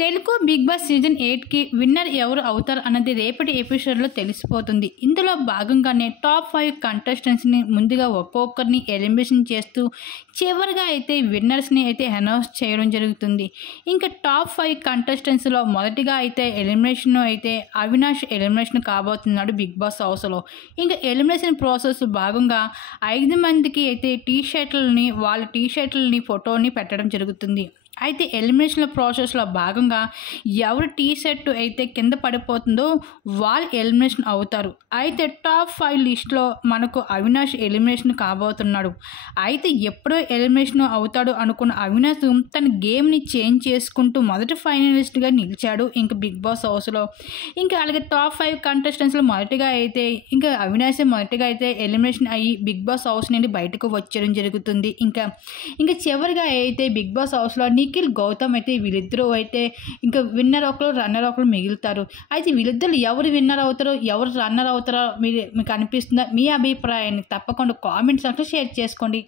Telugu big boss season 8కి winner ఎవరు అవుతారు అన్నది రేపటి ఎపిసోడ్లో తెలిసిపోతుంది. ఇందులో భాగంగానే టాప్ 5 కంటెస్టెంట్స్ని ముందుగా ఒక్కొక్కరిని ఎలిమినేషన్ చేస్తూ చివరిగా అయితే విన్నర్స్ని అయితే అనౌన్స్ చేయడం జరుగుతుంది. ఇంకా టాప్ 5 కంటెస్టెంట్స్లో మొదటిగా అయితే ఎలిమినేషన్ అయితే అవినాష్ ఎలిమినేషన్ కాబోతున్నాడు బిగ్ బాస్ హౌస్లో. ఇంకా ఎలిమినేషన్ ప్రాసెస్ భాగంగా 5 మందికి అయితే వాళ్ళ టీ షర్ట్లని ఫోటోని పెట్టడం జరుగుతుంది. అయితే ఎలిమినేషన్ ప్రాసెస్లో భాగంగా ఎవరు టీ షర్ట్ అయితే కింద పడిపోతుందో వాళ్ళు ఎలిమినేషన్ అవుతారు. అయితే టాప్ 5 లిస్ట్లో మనకు అవినాష్ ఎలిమినేషన్ కాబోతున్నాడు. అయితే ఎప్పుడో ఎలిమినేషన్ అవుతాడు అనుకున్న అవినాష్ తన గేమ్ని చేంజ్ చేసుకుంటూ మొదటి ఫైనలిస్ట్గా నిలిచాడు ఇంకా బిగ్ బాస్ హౌస్లో. ఇంకా అలాగే టాప్ 5 కంటెస్టెంట్స్లో మొదటిగా అయితే ఇంకా అవినాష్ మొదటిగా అయితే ఎలిమినేషన్ అయ్యి బిగ్ బాస్ హౌస్ నుండి బయటకు వచ్చేయడం జరుగుతుంది. ఇంకా చివరిగా అయితే బిగ్ బాస్ హౌస్లో నిఖిల్, గౌతమ్ అయితే వీళ్ళిద్దరూ అయితే ఇంకా విన్నర్ ఒకరు రన్నర్ ఒకరు మిగులుతారు. అయితే వీళ్ళిద్దరు ఎవరు విన్నర్ అవుతారో ఎవరు రన్నర్ అవుతారో మీకు అనిపిస్తుందా? మీ అభిప్రాయాన్ని తప్పకుండా కామెంట్స్ అంటే షేర్ చేసుకోండి.